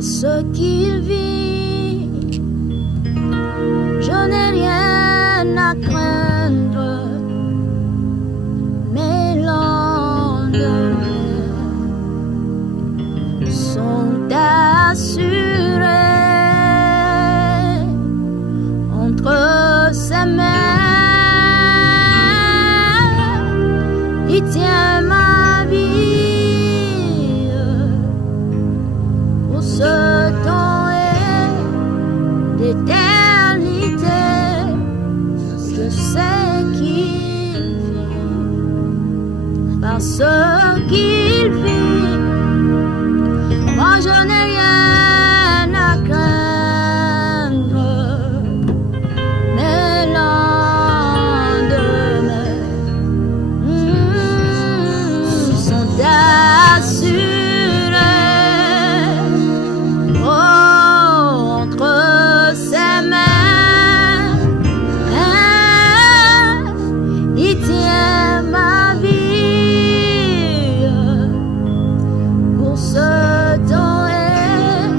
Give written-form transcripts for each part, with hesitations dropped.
Parce qu'il vit, je n'ai rien à craindre. Mes lendemains sont assurés entre ses mains. Il tient ma vie pour ce temps et d'éternité. Je sais qu'il vit parce qu'il vit. Moi je n'ai rien à craindre. Mes lendemains sont assurés entre ses mains. Il tient ma vie pour ce temps et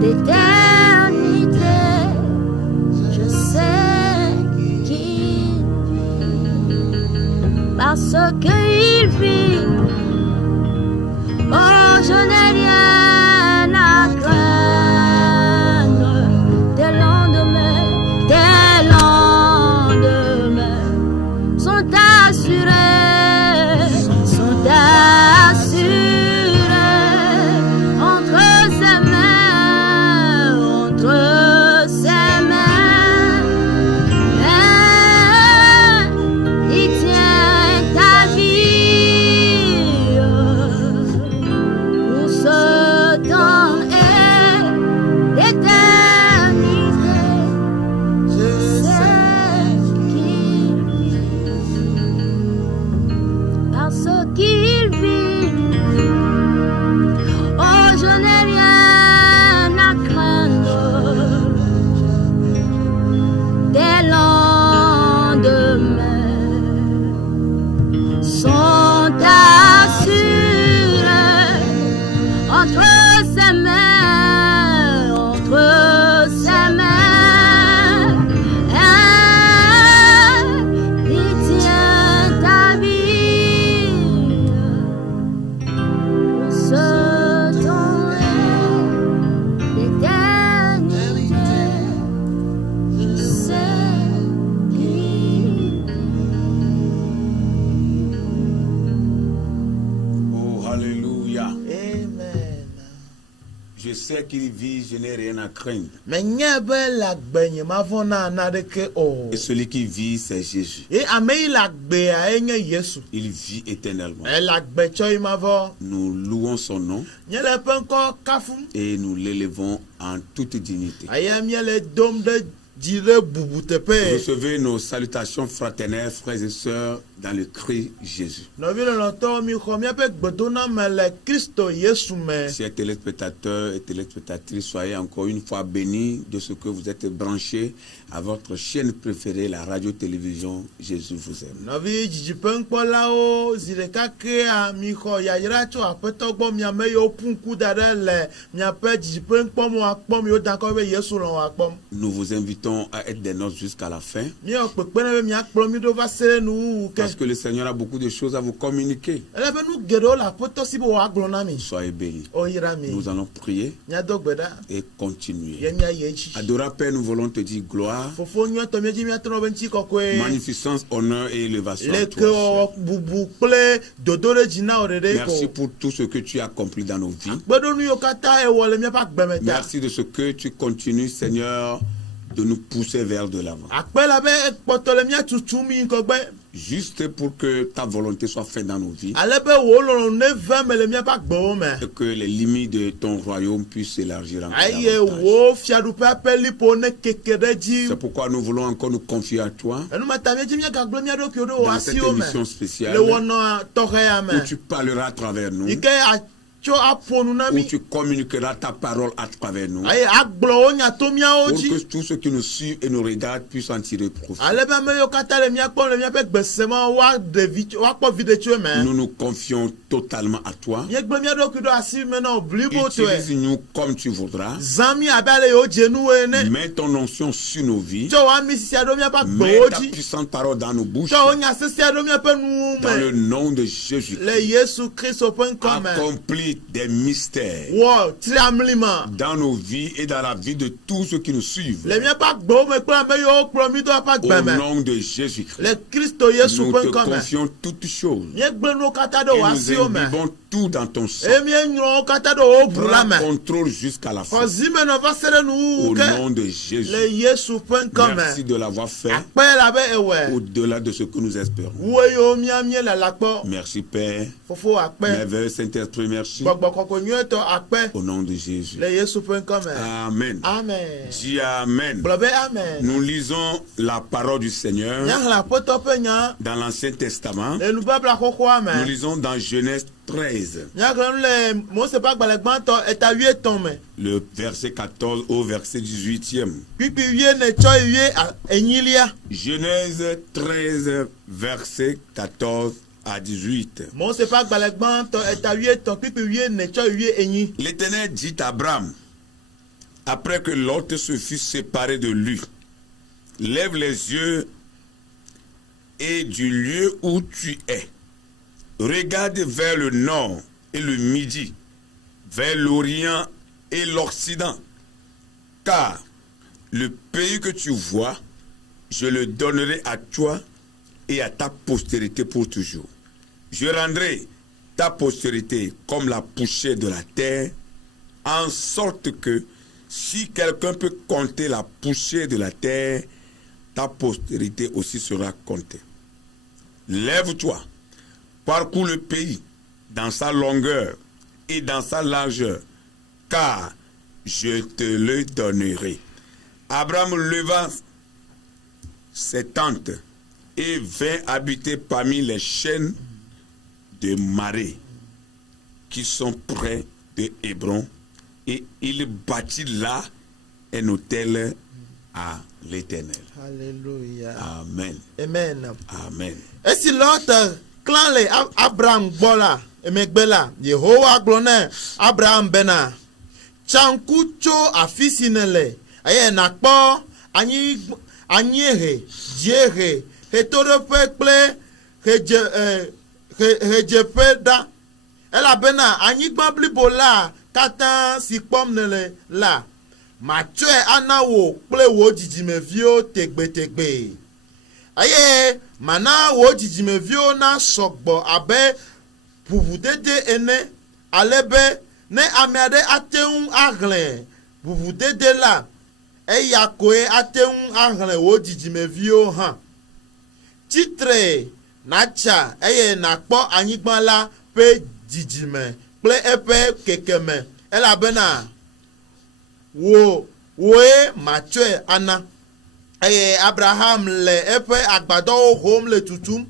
d'éternité. Je sais qu'il vit parce qu'il vit. Oh, je n'ai rien à craindre. Tes lendemains sont assurés entre ses mains, il tient ta vie pour ce temps et l'éternité. Je sais qu'il vit parce qu'il vit. Oh, je n'ai rien à craindre. Tes lendemains sont assurés entre ses mains, il tient ta vie pour ce temps et l'éternité. Je sais qu'il Oh, alléluia. Amen. Je sais qu'il vit, je n'ai rien à craindre. Mais nye be la gbenye ma vona na deke o. Et celui qui vit, c'est Jésus. E ame la gbe a enye Yesu. Il vit éternellement. E la gbe choi ma vo. Nous louons son nom Nye le penko kafum. et nous l'élevons en toute dignité. Aya mie le dom de dire bubu tepe. Recevez nos salutations fraternelles, frères et sœurs, dans le Christ Jésus. No vi le lonto mi ko mi pe gbedona me le Kristo Yesu me. Chers téléspectateurs et téléspectatrices, soyez encore une fois bénis de ce que vous êtes branchés à votre chaîne préférée, la radio-télévision Jésus vous aime. No vi jiji penko la o zire kake a mi ko ya yira cho apeto gbo mi ame yo punku dare le mi ape jiji penko mo akpom yo dan ko be Yesu lo akpom. Nous vous invitons à être des nôtres jusqu'à la fin, Mi o pepene mi akplo mi do va sere nu ke. parce que le Seigneur a beaucoup de choses à vous communiquer. Ele be nu gedo la poto si bo aglo na mi. Soyez bénis. O yira mi. Nous allons prier Nya do gbeda. et continuer. Ye mi aye chi. Adorable Père, nous voulons te dire gloire, Fofo nyo to mi ji mi atro ben chi kokwe. magnificence, honneur et élévation à Le toi. ko bubu ple dodore jina orede ko. Merci pour tout ce que tu as accompli dans nos vies. Gbedo nu yo kata e wole mi pa gbemeta. Merci de ce que tu continues, Seigneur, de nous pousser vers de l'avant. Akpela be potole mi atutu mi ko gbe. Juste pour que ta volonté soit faite dans nos vies Ale be wo lo ne va me le mi pa gbo me. et que les limites de ton royaume puissent s'élargir encore Aye davantage. wo fiadu pe apeli po ne kekere ji. C'est pourquoi nous voulons encore nous confier à toi Enu mata mi ji mi ka glo mi ado ki odo dans cette asio me. émission spéciale Le wono tohe ya me. où tu parleras à travers nous Ike a tso aƒonu na où mi. tu communiqueras ta parole à travers nous. Aye agblɔ wo nyato miawo Pour dzi. que tous ceux qui nous suivent et nous regardent puissent en tirer profit. Ale be ame yiwo katã le miakpɔm le miaƒe gbesema woakpɔ vi ɖe tso eme. Nous nous confions totalement à toi. Míegblẽ mía ɖokui ɖo asi me na wo blibo tɔe. Utilise-nous comme tu voudras. Zã mi abe ale yiwo dze nuwo ene. Mets ton onction sur nos vies. Tsɔ wo ami sisia ɖo miaƒe Mets agbewo ta dzi. puissante parole dans nos bouches. Tsɔ wo nya sisia ɖo miaƒe nuwo Dans le me. nom de Jésus. Le Yesu Kristo ƒe ŋkɔ me. Accomplis des mystères Wɔ tri amlima. dans nos vies et dans la vie de tous ceux qui nous suivent. Le miaƒe agbewo me kple ame yiwo kplɔ mi do aƒe Au agbe me. nom de Jésus-Christ. Le Kristo Yesu Nous ƒe te ŋkɔ me. confions toutes choses. Míegblẽ nuwo katã ɖe Et wò nous asiwo me. imbibons tout dans ton sang. Eye míenyrɔ wo katã ɖe wo ʋu la Prends me. contrôle jusqu'à la fin. Xɔ zime nɔ va se ɖe nuwuwu Au ke. nom de Le Jésus. Yesu ƒe ŋkɔ Merci me. de l'avoir fait Akpɛ la be ewɔe. au-delà de ce que nous espérons. Wo yiwo mía lala kpɔ. Merci Père. Fofo akpɛ. Merveilleux Saint-Esprit, merci. Gbɔgbɔ kɔkɔ nyuietɔ akpɛ. Au nom de Jésus. Le Yesu ƒe ŋkɔ me. Amen. Amen. Dis Amen. Gblɔ be amen. Nous lisons la parole du Seigneur Míaxlẽ Aƒetɔ ƒe nya dans l'Ancien Testament. le nubabla xoxoa Nous me. lisons dans Genèse 13, Míaxlẽ nu le Mose ƒe agbalẽ gbãtɔ eta 8 me. le verset 14 au verset 18e. Kpikpi 9 tsɔ 8 Genèse 13, verset 14 à 18. Mose ƒe agbalẽ gbãtɔ eta 8 kpikpi 9 tsɔ 8. L'Éternel dit à Abraham, après que Lot se fut séparé de lui, lève les yeux et du lieu où tu es, regarde vers le nord et le midi, vers l'orient et l'occident, car le pays que tu vois, je le donnerai à toi et à ta postérité pour toujours. Je rendrai ta postérité comme la poussière de la terre, en sorte que si quelqu'un peut compter la poussière de la terre, ta postérité aussi sera comptée. Lève-toi, parcours le pays dans sa longueur et dans sa largeur, car je te le donnerai. Abraham leva ses tentes et vint habiter parmi les chaînes de Marée qui sont près de Hébron, et il bâtit là un autel à l'Éternel. Alléluia. Amen. Amen. Amen. Esi Lot klã le Abraham gbɔ la, emegbe la, Yehowa gblɔ nɛ Abraham bena, tsanku tso afi si nèle, eye nàkpɔ anyiehe, dziehe, ɣetoɖoƒe kple ɣedzeƒe ɖa, elabena anyigba blibo la katã si kpɔm nèle la, matsɔe ana wò kple wò dzidzimeviwo tegbetegbe. Eye mana wò dzidzimeviwo na sɔgbɔ abe ʋuʋudede ene, ale be ne ame aɖe ate ŋu ahlẽ ʋuʋudede la, eya koe ate ŋu ahlẽ wò dzidzimeviwo hã. Tsitre natsa eye nàkpɔ anyigba la ƒe dzidzime kple eƒe kekeme, elabena wòe matsɔe ana. Eye Abraham le eƒe agbadɔwo hom le tutum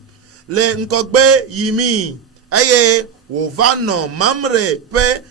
le ŋgɔgbe yimi, eye wòva nɔ Mamre ƒe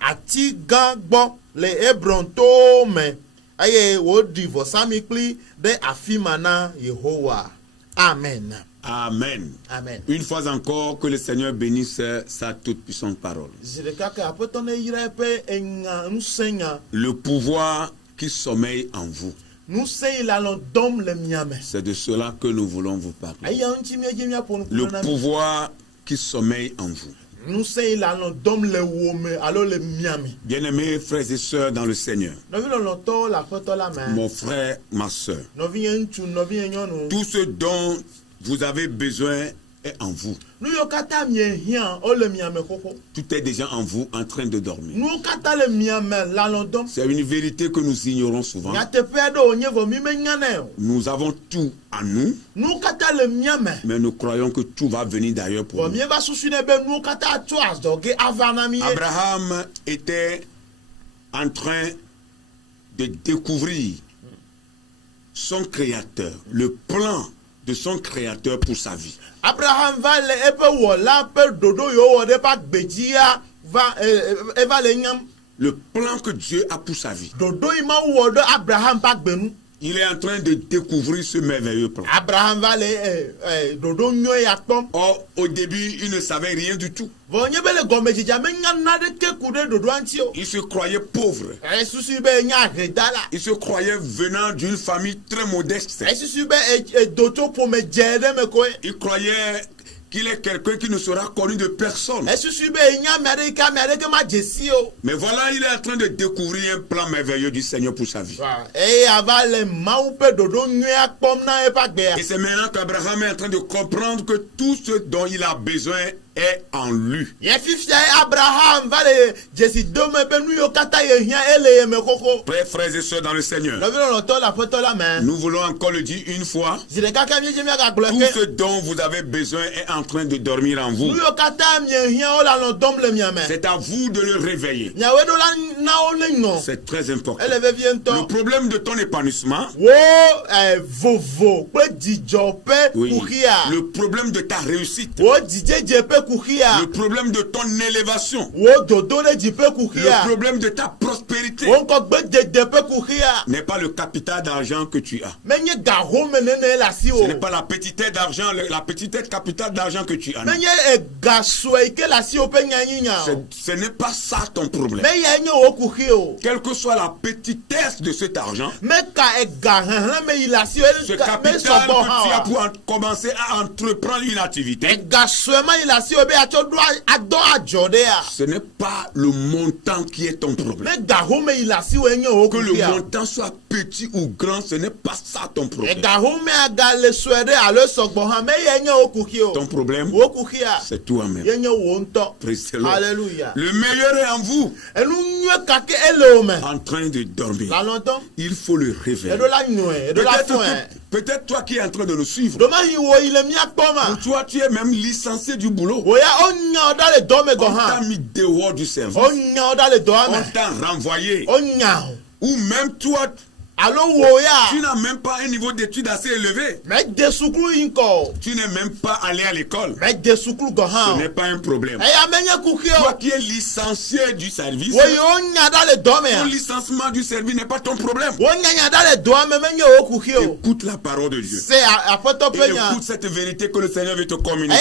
ati gã gbɔ le Hebron towo me, eye wòɖi vɔsamikpli ɖe afi ma na Yehowa. Amen. Amen. Amen. Une fois encore, que le Seigneur bénisse sa toute-puissante parole. Zi ɖeka ke Aƒetɔ neyra eƒe enya ŋusẽ nya. Le pouvoir qui sommeille en vous. Ŋusẽ yi le alɔ dɔm le mia me. C'est de cela que nous voulons vous parler. Eya ŋuti míedzi míaƒo nu Le ƒo na mi. pouvoir qui sommeille en vous. Ŋusẽ yi le alɔ dɔm le wo me alo le mia me. Bien-aimés frères et sœurs dans le Seigneur, Nɔvi lɔlɔtɔwo le Aƒetɔ la me. mon frère, ma sœur, Nɔvi nye ŋutsu, nɔvi nye nyɔnu. tout ce dont vous avez besoin est en vous. Nu yiwo katã miehiã wole mia me xoxo. Tout est déjà en vous en train de dormir. Nuwo katã le mia me le alɔ dɔm. C'est une vérité que nous ignorons souvent. Nyateƒe aɖe wònye vɔ mi menyanɛ o. Nous avons tout en nous, Nuwo katã le mia me. mais nous croyons que tout va venir d'ailleurs pour Vɔ nous. mieva susu ne be nuwo katã tso azɔge ava na mi ye. Abraham était en train de découvrir son créateur, le plan de son créateur pour sa vie. Abraham va le eƒe wɔla ƒe ɖoɖo yiwo wɔ ɖe eƒe agbedzia eva le nyam. Le plan que Dieu a pour sa vie. Dodo ima wo do Abraham pa gbenu. Il est en train de découvrir ce merveilleux plan. Abraham va le dodo nyo ya kpom. Or, au début, il ne savait rien du tout. Vonye bele gome jija me nyana de ke kude dodo antio. Il se croyait pauvre. Susu be nya redala. Il se croyait venant d'une famille très modeste. Susu be doto po me jede me ko. Il croyait qu'il est quelqu'un qui ne sera connu de personne. Mais voilà, il est en train de découvrir un plan merveilleux du Seigneur pour sa vie. Et c'est maintenant qu'Abraham est en train de comprendre que tout ce dont il a besoin est en lui. Frères et sœurs dans le Seigneur, nous voulons encore le dire une fois. Tout ce dont vous avez besoin est en train de dormir en vous. C'est à vous de le réveiller. C'est très important. Le problème de ton épanouissement, oui, le problème de ta réussite, le problème de ton élévation, le problème de ta prospérité n'est pas le capital d'argent que tu as. Ce n'est pas la petitesse d'argent, la petitesse capitale d'argent que tu as. Ce n'est pas ça ton problème. Quelle que soit la petitesse de cet argent, ce capital que tu as pour commencer à entreprendre une activité, ce n'est pas le montant qui est ton problème. Que le montant soit petit ou grand, ce n'est pas ça ton problème. Ton problème, c'est toi-même. Alléluia. Le meilleur est en vous, en train de dormir. Il faut le réveiller. Peut-être toi qui es en train de le suivre, toi tu es même licencié du boulot. On t'a mis dehors du service. On t'a renvoyé. Ou même toi, tu n'as même pas un niveau d'études assez élevé. Tu n'es même pas allé à l'école. Ce n'est pas un problème. Toi qui es licencié du service, ton licenciement du service n'est pas ton problème. Écoute la parole de Dieu. Et écoute cette vérité que le Seigneur veut te communiquer.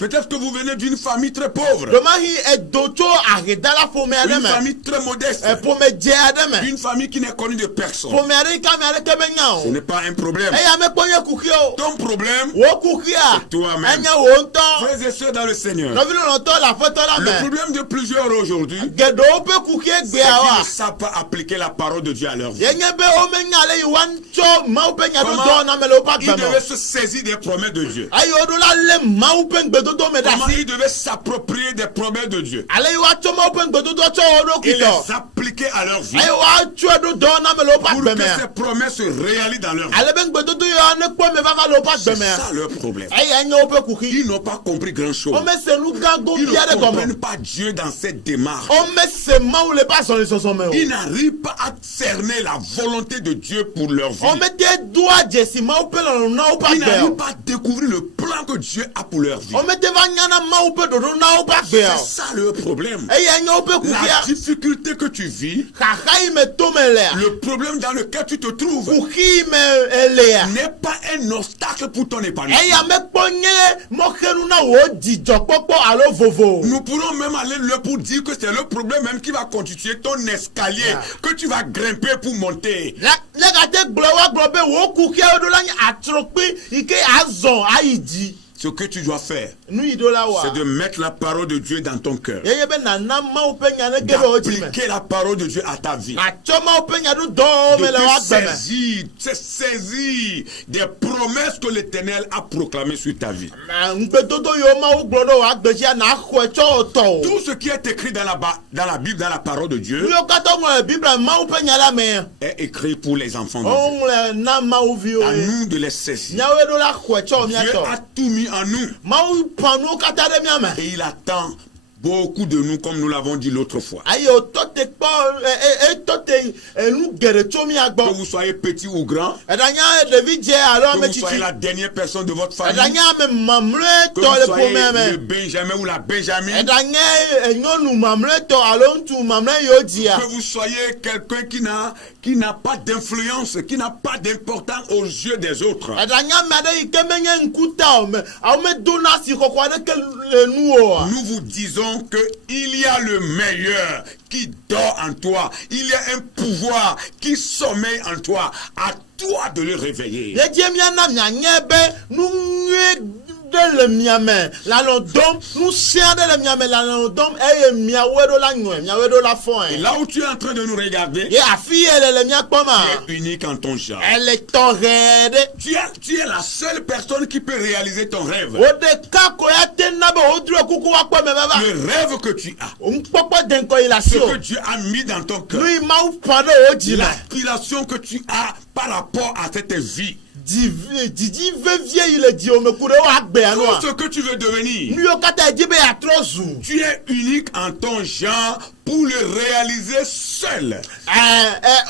Peut-être que vous venez d'une famille très pauvre, une famille très modeste, une famille qui n'est connue de personne. Ce n'est pas un problème. Ton problème, c'est toi-même. Frères et sœurs dans le Seigneur, le problème de plusieurs aujourd'hui, c'est qu'ils ne savent pas appliquer la parole de Dieu à leur vie. Comment ils devaient se saisir des promesses de Dieu. Comment ils devaient s'approprier des promesses de Dieu et les appliquer à leur vie pour que ces promesses se réalisent dans leur vie. C'est ça leur problème. Ils n'ont pas compris grand chose. Ils ne comprennent pas Dieu dans cette démarche. Ils n'arrivent pas à cerner la volonté de Dieu pour leur vie. Ils n'arrivent pas à découvrir le plan que Dieu a pour leur vie. C'est ça leur problème. La difficulté que tu vis, le problème dans lequel tu te trouves, n'est pas un obstacle pour ton épanouissement. Nous pourrons même aller là pour dire que c'est le problème même qui va constituer ton escalier que tu vas grimper pour monter. Ce que tu dois faire, c'est de mettre la parole de Dieu dans ton cœur, d'appliquer la parole de Dieu à ta vie, de te saisir des promesses que l'Éternel a proclamées sur ta vie. Tout ce qui est écrit dans la Bible, dans la parole de Dieu, est écrit pour les enfants de Dieu. À nous de les saisir. Dieu a tout mis en nous. Et il attend Beaucoup de nous, comme nous l'avons dit l'autre fois, ayi o tɔ te kpɔ etɔ te enu geɖe tso mia que gbɔ. vous soyez petit ou grand, Ɛdanya ɖevi dze alo que ame vous soyez tsitsi. la dernière personne de votre famille, Ɛdanya ame mamlɛ que tɔ vous le soyez ƒome le me. Benjamin ou la Benjamin, Ɛdanya nyɔnu mamlɛ tɔ alo ŋutsu mamlɛ yiwo dzia. que vous soyez quelqu'un qui n'a pas d'influence, qui n'a pas d'importance aux yeux des autres. Ɛdanya ame aɖe yi ke menye ŋkuta o me awo me dona si xɔxɔ aɖeke le nu o. Nous vous disons que il y a le meilleur qui dort en toi. Il y a un pouvoir qui sommeille en toi. À toi de le réveiller. Yedze miana mianye be nu nyuie ɖe le miame lanɔ dɔm nu sia ɖe le miame lanɔ dɔm eye miawoe ɖo la nyɔe miawoe ɖo la Et fɔe. là où tu es en train de nous regarder, Ye afi ye le miakpɔ ma. tu es unique en ton genre. Elle est tɔxɛ ɖe. Tu es la seule personne qui peut réaliser ton rêve. O ɖeka ko ya te na be wodro kuku wakpɔ me baba. Le rêve que tu as. Ŋkpɔkpɔ de ŋkɔ yi la Ce si o. que Dieu a mis dans ton Nu cœur. yi mawu ƒã ɖe wo dzi me. L'aspiration que tu as par rapport à cette vie. Didi vevie yi le dziwo me ku ɖe wo agbea nua. Tout ce que tu veux devenir. Nu yiwo katã edzi be yeatrɔ zu. Tu es unique en ton genre pour le réaliser seul.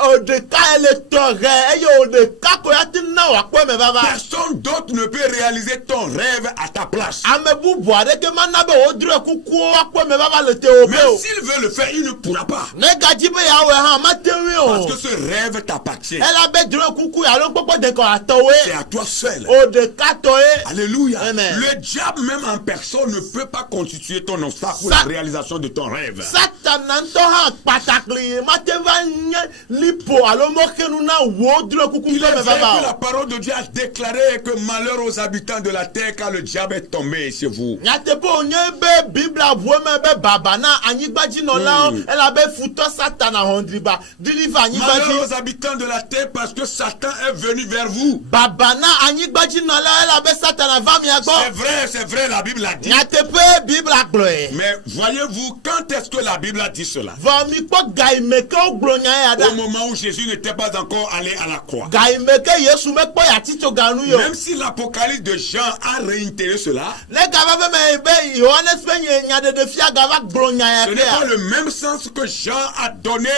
O ɖeka ele tɔxɛ eye o ɖeka ko ya te na wòakpɔ me baba. Personne d'autre ne peut réaliser ton rêve à ta place. Ame bubu aɖeke mana be wodro kukuwo wakpɔ me baba le te wo Même pe o. s'il veut le faire, il ne pourra pas. Ne gadzi be yeawɔe hã mate ŋui Parce o. que ce rêve t'appartient. Elabe dro kuku alo ŋkpɔkpɔ de kɔ atɔwoe. C'est à toi seul. O ɖeka tɔe. Alléluia. Amen. Le diable même en personne ne peut pas constituer ton obstacle pour Ça- la réalisation de ton rêve. Satana ŋutɔ hã kpatakli mate va nye lipo alo mɔxenu na wo dro kuku Il est ŋutɔ me vrai que la baba o. parole de Dieu a déclaré que malheur aux habitants de la terre car le diable est tombé chez vous. Nyateƒe wònye be biblia ʋue me be baba na anyigbadzinɔlawo elabe futɔ satana hɔndriba ɖiɖi va Malheur anyigbadzi. aux habitants de la terre parce que Satan est venu vers vous. Baba na anyigbadzinɔlawo elabe satana va mia C'est gbɔ. vrai, la Bible a dit. Nyateƒe biblia gblɔe. Mais voyez-vous, quand est-ce que la Bible a dit cela? Vɔ mi kpɔ ga yi me ke wogblɔ nya ya Au ɖa. moment où Jésus n'était pas encore allé à la croix. Ga yi me ke Yesu mekpɔ yatsitsoganu yi o. Même si l'Apocalypse de Jean a réitéré cela, Ne gava be me be Yohanes ƒe nyaɖeɖefia gava gblɔ nya ya ce n'est pas kea. le même sens que Jean a donné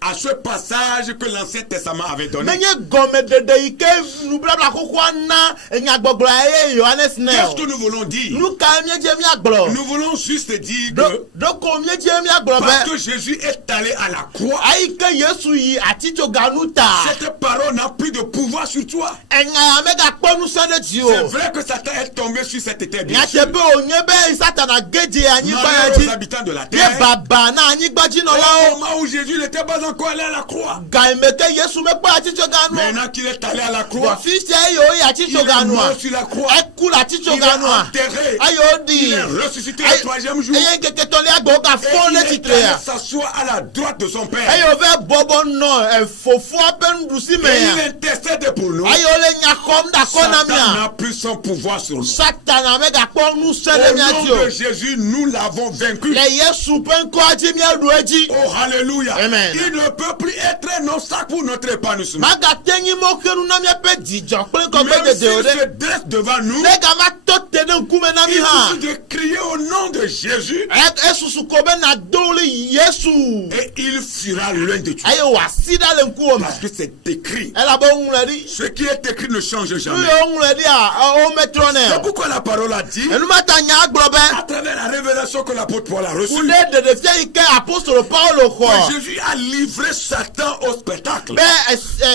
à ce passage que l'Ancien Testament avait donné. Menye gɔmeɖeɖe yi ke nubabla xoxoa na nyagbɔgblɔa ye Yohanes ne Qu'est-ce o. que nous voulons dire? Nu ka miedze miagblɔ? Nous voulons juste dire que Doko miedze miagblɔ parce be que Jésus est allé à la croix, ayi ke Yesu yi atitsoganu ta. cette parole n'a plus de pouvoir sur toi. Enya ya megakpɔ nusẽ ɖe dzi C'est o. vrai que Satan est tombé sur cette terre, bien sûr. Nyateƒe wònye be Satana gedze anyigba ya Malheur aux dzi. habitants de la Ye terre. baba na Au anyigbadzinɔlawo. moment où Jésus n'était pas encore allé à la croix. Ga yi me ke Yesu mekpɔ atitsoganu o. Maintenant qu'il est allé à la croix, Fi sia eye wo yi il est atitsoganua. mort sur la croix. Eku le Il est atitsoganua. enterré. Ayi wo Il di. est ressuscité le troisième jour. Eye nkeketɔlia gbe wo Et gafɔ il ɖe est tsitre allé ya. s'asseoir à la droite de son père. Eye wòve bɔbɔ nɔ fofoa ƒe nuɖusime Et il ya. intercède pour nous. Ayi wòle nya xɔm ɖe akɔ na Satan mia. n'a plus son pouvoir sur nous. Satana megakpɔ nusẽ ɖe Au mia nom dzi o. de Jésus, nous l'avons vaincu. Le Yesu ƒe ŋkɔa dzi míaɖu edzi. Oh, alléluia. Amen. Il ne peut plus être un obstacle pour notre épanouissement. Magate nyi mɔxenu na míaƒe dzidzɔ kple Même ŋkɔgbedede s'il o ɖe. se dresse devant nous, Ne gava tɔ te ɖe ŋkume na mi il hã. suffit de crier au nom de Jésus Esusu ko be nado wòli Yesu. et il fuira loin de toi. Eye wòasi ɖa le ŋkuwò me. Parce que c'est écrit. Elabe woŋlɔe ɖi. Ce qui est écrit ne change Nu jamais. ye woŋlɔe ɖia wometrɔnɛ C'est o. pourquoi la parole a dit, Enumata nya gblɔ à be travers la révélation que l'apôtre Paul a ku reçue, ɖe ɖeɖefia yi ke apostolo Paulo que xɔ. Jésus a livré Satan au spectacle. Be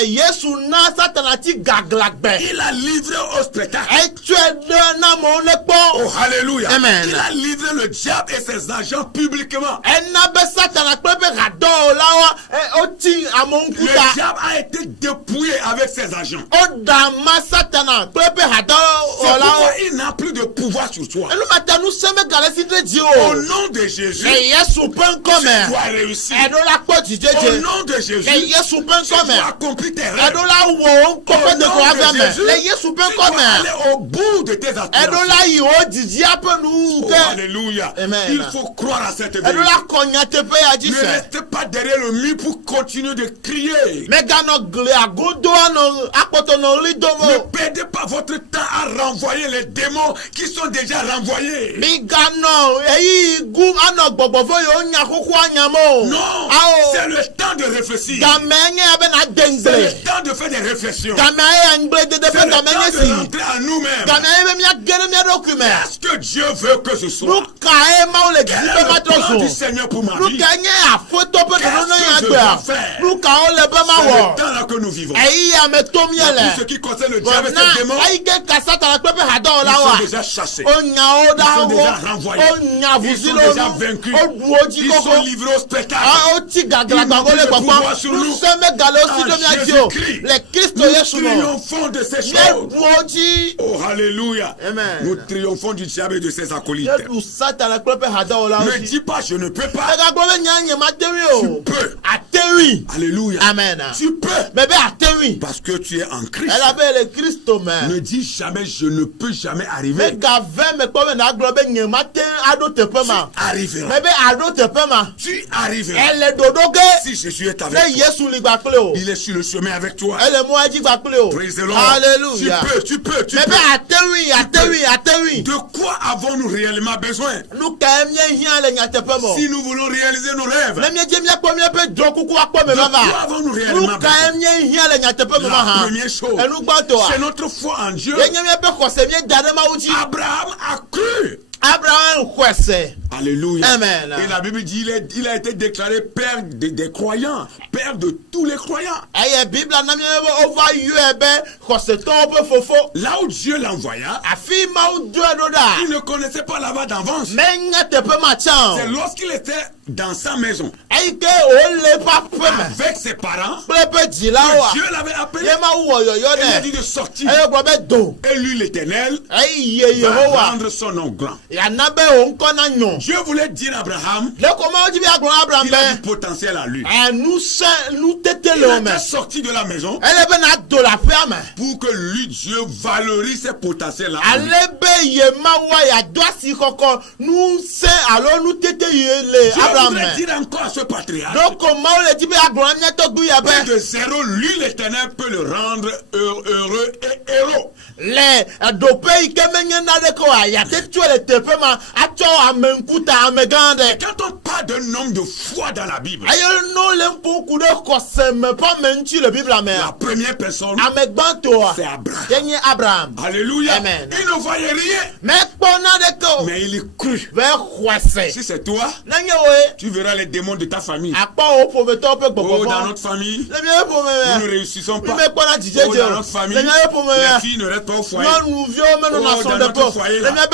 Yesu na Satana ti gaglagbe. Il a livré au spectacle. Etsɔe ɖe na amewo ne kpɔ. Oh, alléluia. Amen. Il a livré le diable et ses agents publiquement. Ena be Satana kple be hadɔwɔlawo woti amewo Le ŋkuta. diable a été dépouillé avec ses agents. Woɖa ma Satana kple be C'est hadɔwɔlawo. pourquoi il n'a plus de pouvoir sur toi. Enumata nusẽ megale si ɖe dzi Au o. nom de Jésus, Le Yesu ƒe tu ŋkɔme. dois réussir. Eɖo la kpɔ Au dzidzedze. nom de Jésus, Le Yesu ƒe tu dois ŋkɔme. accomplir tes rêves. Eɖo la wɔ ŋkɔ ƒe Au nom dekɔa de vɛ me. Jésus, Le Yesu ƒe tu dois ŋkɔme. aller au bout de tes Eɖo aspirations. la yi wo dzidzia ƒe nu Oh, ke. alléluia. Amen. Il faut croire à cette Eɖo vérité. la kɔ nyateƒe ya dzi Ne sɛ. restez pas derrière le mur pour continuer de crier. Meganɔ gli agodo anɔ akpɔtɔ nɔ ɣli dom Ne o. perdez pas votre temps à renvoyer les démons qui sont déjà renvoyés. Migano, eyi gum ano gbogbo yo nya kuku anyamo. Non, c'est le temps de réfléchir. Gamenye abe na C'est dengle. le temps de faire des réflexions. Gamenye ngble de C'est fe le temps gamenye de si. rentrer en nous-mêmes. Gamenye be mia gene mia document. Est-ce que Dieu veut que ce soit? Luka e ma ole Quel est gibe le plan du matroso. Seigneur pour ma vie? Luka nye afoto pe Qu'est-ce no que ya je gbe. dois faire? Luka ole be ma C'est wo. le temps là que nous vivons. Eyi ya me to Pour ce miele. qui concerne le diable et Na ses démons, ayi ge kasata la pepe hado ils la sont wa. déjà chassés. Onya oda Ils sont ho. déjà renvoyés. Onya Ils sont vuzilo déjà nu. vaincus. Oduoji Ils sont koko. livrés au spectacle. Ah, oti gagla gagole gbagba. Nous sommes galé aussi de mia dio. Le Christ Nous Yesu no. triomphons de ces Ye choses. duoji. Oh, alléluia. Amen. Nous triomphons du diable et de ses acolytes. Ye du sata la pepe hado la Ne aussi. dis pas je ne peux pas. Ega gbe nyanye matewi Tu o. peux. Atewi. Alléluia. Amen. Tu peux. Bébé atewi. Parce que tu es en Christ. Elle avait le Christ man. Ne dis jamais je ne peux jamais Me arriver. gave me kpɔmɛ na agblɔ be nye ma te aɖo teƒe ma. Arriveras. Me be aɖo teƒe ma. Tu arriveras. Elle dodo ge. Si Jésus est Ne avec toi, Yesu li gba kple o. il est sur le chemin avec toi. Elle mo adzi gba kple o. Praise the Lord. Alléluia. Tu peux. Me be atewi. De quoi avons-nous réellement besoin? Nu ka mie hiã le nyateƒe mo. Si nous voulons réaliser nos rêves, Ne mie dze miakpɔ miaƒe drɔ kuku akpɔ me de quoi vava. avons-nous Nu réellement ka besoin? mie hiã le nyateƒe me La ma hã. première chose, Enu gbãtɔa. c'est notre foi en Dieu. Ye nye miaƒe xɔse mie da ɖe Mawu dzi. Abraham a cru. Abraham xɔse. Alléluia. Amen. Et la Bible dit il a été déclaré père des croyants, père de tous les croyants. Eye Biblia na miaƒe ova yɔe be xɔsetɔwo ƒe fofo. Là où Dieu l'envoya, Afi Mawu dɔe ɖo ɖa. il ne connaissait pas là-bas d'avance. Menye teƒe ma tsã C'est o. lorsqu'il était dans sa maison Eyi ke wòle eƒe aƒe me avec ses parents kple eƒe dzilawoa. que Dieu l'avait appelé. Ye Mawu wɔ yɔyɔ Il a dit nɛ. de sortir Eye gblɔ be do. et lui l'Éternel Eyi ye va Yehowa. rendre son nom grand. Yana be wo ŋkɔ na nyɔ. Dieu voulait dire à Abraham Le ko Mawu dzi be agblɔ na Abraham qu'il a du be. potentiel à lui. Nu tete Il le wo me. était sorti de la maison Ele be na do le aƒea me. pour que lui, Dieu, valorise ses potentiels à lui. Ale be ye Mawua yeado asi kɔkɔ nu se alo nu tete ye le Dieu Abraham voudrait me. dire encore à ce patriarche Donc Mawu le dzi be agblɔ na miatɔgbi ya que be. de zéro, lui, l'Éternel, peut le rendre heureux et héros. Le dope yi ke menye naɖeke o yate tso le teƒe ma atsɔ ame ŋkuta ame gã Et ɖe. quand on parle d'un homme de foi dans la Bible, Eye no le ŋku ku ɖe xɔse me ƒe ame ŋuti le Biblia la mea. première personne, Ame gbãtɔa c'est Abraham. ye nye Abraham. Alléluia. Amen. Il ne voyait rien, Mekpɔ naɖeke o. mais il y crut. Be xɔse. Si c'est toi, Nenye woe tu verras les démons de ta famille. akpɔ wo ƒometɔwo ƒe Oh, dans gbɔgbɔgbɔ. notre famille, Le miaƒe ƒome nous ne mea. réussissons Mi pas. mekpɔna Oh, dzidzedze dans o. notre famille, Le miaƒe ƒome mea. les filles ne restent pas au foyer. Nyɔnuviwo menɔna Oh, dans srɔ̃ɖeƒe notre o. foyer Le là, miaƒe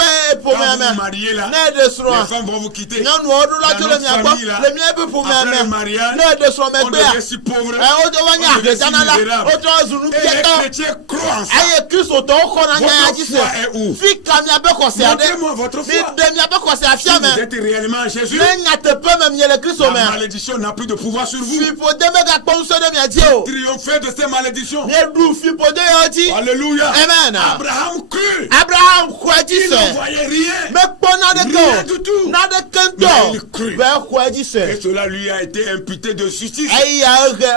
quand ƒomea vous vous mea. mariez là, Ne eɖe les srɔ̃a. femmes vont vous quitter. Nyɔnuwo ɖo la tso Dans le notre mia famille, gbɔ là, le miaƒe ƒomea après le me mariage, ne eɖe srɔ̃ on megbea devient si pauvre. wodzo va nye On devient si ahedzana la misérable. wotrɔ zu Et les nubiatɔ chrétiens croient en ça. eye kristotɔwo xɔna nya ya Votre dzi foi se est où? fi ka miaƒe xɔse aɖe Montrez-moi votre foi. miɖe miaƒe xɔse Si afia me vous êtes réellement en Jésus, ne nyateƒe me miele kristo la mea malédiction n'a plus de pouvoir sur vous. fiƒode megakpɔ ŋusẽ ɖe mia dzi o Triomphez de ces malédictions. mieɖu fiƒode yawo dzi Alléluia. Amen. Abraham crut. Abraham xɔe dzi Il ne se voyait rien. mekpɔ naɖeke Rien o du tout. naɖeke Mais ŋutɔ il crut. be xɔe dzi Et se cela lui a été imputé de justice. eya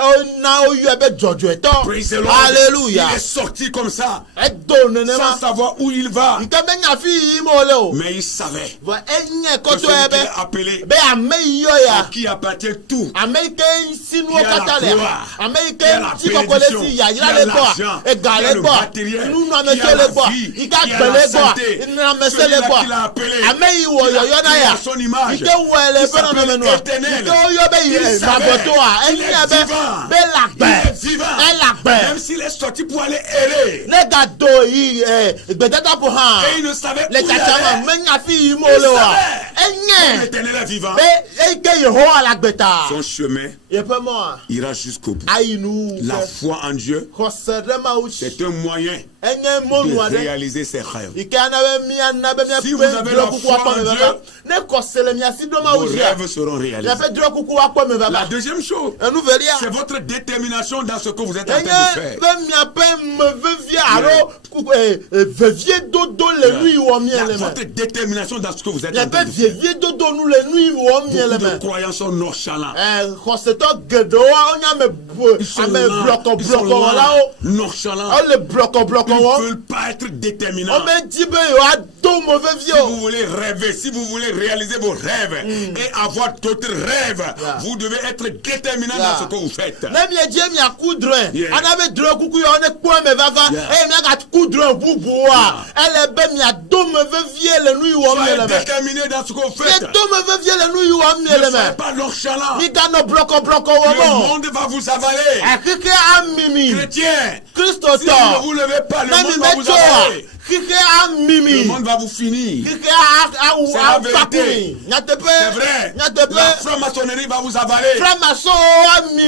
ona woyɔe be dzɔdzɔetɔ Praise the Lord. Alléluia. Il est sorti comme ça, edo sans nenema savoir où il va. yi ke menya fi yiyim wole o Mais il savait vɔ enye que celui kɔtɔe qu'il be a appelé, be ame yi yɔ à ya qui appartient tout, ame yi ke sinuwo Il y a la katã le gloire. ame yi Il y a la ke ŋuti kɔkɔ le si bénédiction. yayra Il y a le l'argent. gbɔa ega Il y a le le gbɔa matériel. nunɔamese Il y a le la gbɔa vie. yi ka Il y a gbe la le gbɔa santé. nunɔamese le Celui-là gbɔa qu'il a appelé, ame yi wɔ qu'il a yɔyɔ na créé ya à son image, yi ke wɔe le qui ƒe nɔnɔme s'appelle nua Éternel. yi ke woyɔ be Il savait. vavɔtɔa Il est enye be vivant. be Il lagbɛ est vivant. elagbɛ Même s'il est sorti pour aller errer. ne gado yi gbedadaƒo hã Et il ne savait le où il tsatsama allait. menya fi yiyim Il wole oa savait. enye L'Éternel est vivant. be eyi ke yehowa la gbeta Son chemin yeƒe mɔa ira jusqu'au bout. ayi nu La foi en Dieu, xɔse ɖe Mawu dzi c'est un moyen enye mɔnu de aɖe réaliser ses rêves. yi ke ana be miana be Si vous avez miaƒe la drɔ kuku foi akpɔ me en vava ne kɔse le mia si ɖo Vos Mawu dzia rêves seront réalisés. miaƒe drɔ kuku akpɔ me La vava deuxième chose, enu velia c'est votre détermination dans ce que vous êtes en train de enye faire. be miaƒe mevevie alo vevie dodo le nu yi wɔ mie le me Votre détermination dans ce que vous êtes en train miaƒe de faire. vevie dodo nu le nu yi wɔ mie le Beaucoup de me croyants sont nonchalants. xɔsetɔ geɖewoa wonya ame Ils sont là. Nonchalants. On les bloque. Ils ne veulent pas être déterminants. On me dit, mauvais Si vous voulez rêver, si vous voulez réaliser vos rêves et avoir d'autres rêves, vous devez être déterminant dans ce que vous faites. Même Dieu m'a coudre. On avait droit coucou on est quoi mais va et m'a coudre pour boire. Elle est belle m'a do mauvais vieux le nuit ou soyez déterminé dans ce que vous faites. Do mauvais vieux le nuit ou ne soyez pas nonchalant. Le monde va vous avaler. Chrétien, si vous ne vous levez pas, le monde va vous avaler. Le monde va vous finir. C'est la vérité. C'est vrai. La franc-maçonnerie va vous avaler.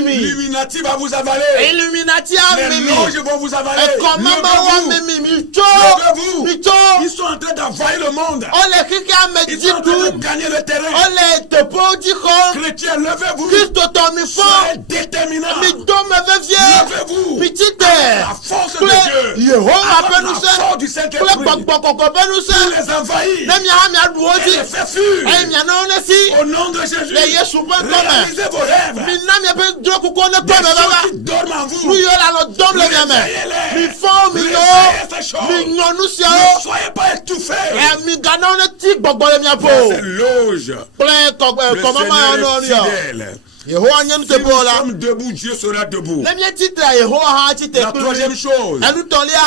L'Illuminati va vous avaler. Les loges vont vous avaler. Levez-vous. Ils sont en train d'envahir le monde. Ils sont en train de gagner le terrain. Chrétiens, levez-vous. Soyez déterminants. Levez-vous. La force de Dieu. La force du Saint-Esprit. Pour les envahir. Et les faire fuir. Au nom de Jésus. Réalisez vos rêves. Les gens qui dorment en vous. Réveillez-les. Ne soyez pas étouffés. Cette loge. Le Seigneur est fidèle. Si nous sommes debout, Dieu sera debout. La troisième chose,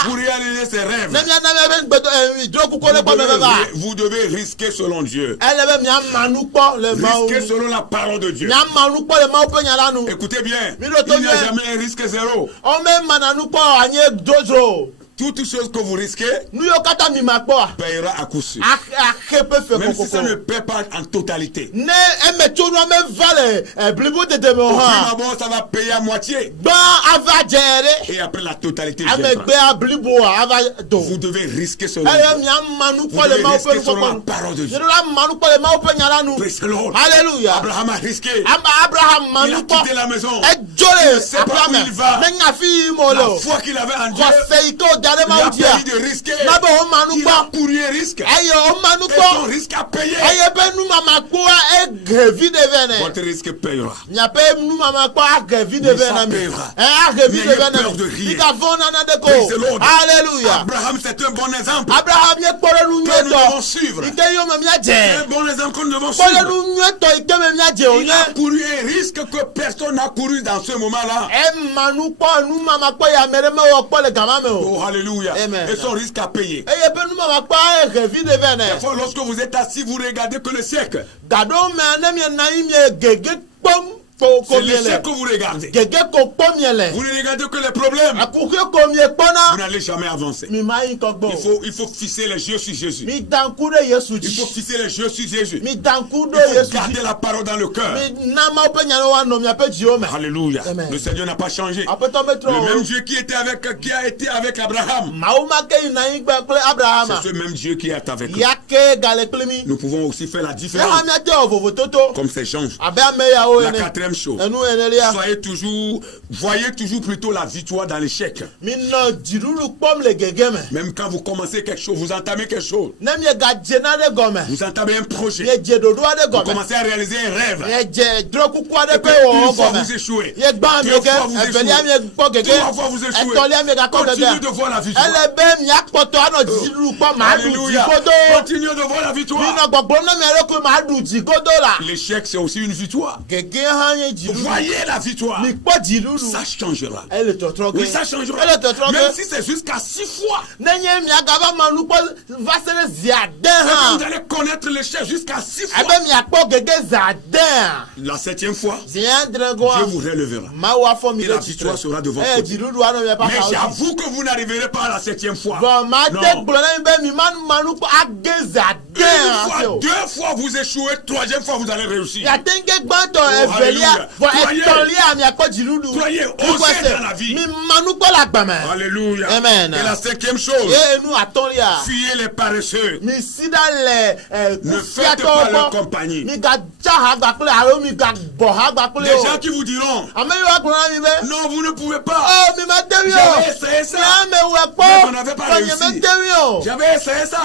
pour réaliser ses rêves, vous devez risquer selon Dieu. Risquer selon la parole de Dieu. Écoutez bien, il n'y a jamais un risque zéro. Toute chose que vous risquez payera à coup sûr. Même si ça ne paie pas en totalité. D'abord, ça va payer à moitié. Et après la totalité viendra. Vous devez risquer selon Dieu. Vous devez risquer selon la parole de Dieu. Praise the Lord. Alléluia. Abraham a risqué. Il a quitté la maison. Il ne sait pas où il va. La foi qu'il avait en Dieu, il a payé de risquer. Il a couru un risque. Et son risque a payé. Votre risque payera. Mais ça payera. N'ayez peur de rien. Praise the Lord. Alléluia. Abraham, c'est un bon exemple que nous devons suivre. C'est un bon exemple que nous devons suivre. Il a couru un risque que personne n'a couru dans ce moment-là. Oh, alléluia. Amen. Et son risque à payer. Des fois, lorsque vous êtes assis, vous regardez que le siècle. C'est le siècle que vous regardez. Vous ne regardez que les problèmes. Vous n'allez jamais avancer. Il faut fixer les yeux sur Jésus. Il faut fixer les yeux sur Jésus. Il faut garder la parole dans le cœur. Alléluia. Amen. Le Seigneur n'a pas changé. Le même Dieu qui a été avec Abraham, c'est ce même Dieu qui est avec nous. Nous pouvons aussi faire la différence. Comme ces gens. La quatrième chose, voyez toujours plutôt la victoire dans l'échec. Même quand vous commencez quelque chose, vous entamez quelque chose, vous entamez un projet, vous commencez à réaliser un rêve, et une fois vous échouez, deux fois vous échouez, trois fois vous échouez, continuez de voir la victoire. Alléluia. Continuez de voir la victoire. L'échec, c'est aussi une victoire. Voyez la victoire. Ça changera. Oui, ça changera. Même si c'est jusqu'à 6 fois. Vous allez connaître l'échec jusqu'à 6 fois. La 7e fois, Dieu vous relèvera. Et la victoire sera devant vous. Mais j'avoue que vous n'arriverez pas à la 7e fois. Non. Une fois, 2 fois vous échouez, 3e fois vous allez réussir. Croyez, osez dans la vie. Alléluia. Amen. Et la 5e chose, fuyez les paresseux. Ne faites pas leur compagnie. Les gens qui vous diront, non, vous ne pouvez pas. J'avais essayé ça, mais on n'avait pas réussi. J'avais essayé ça,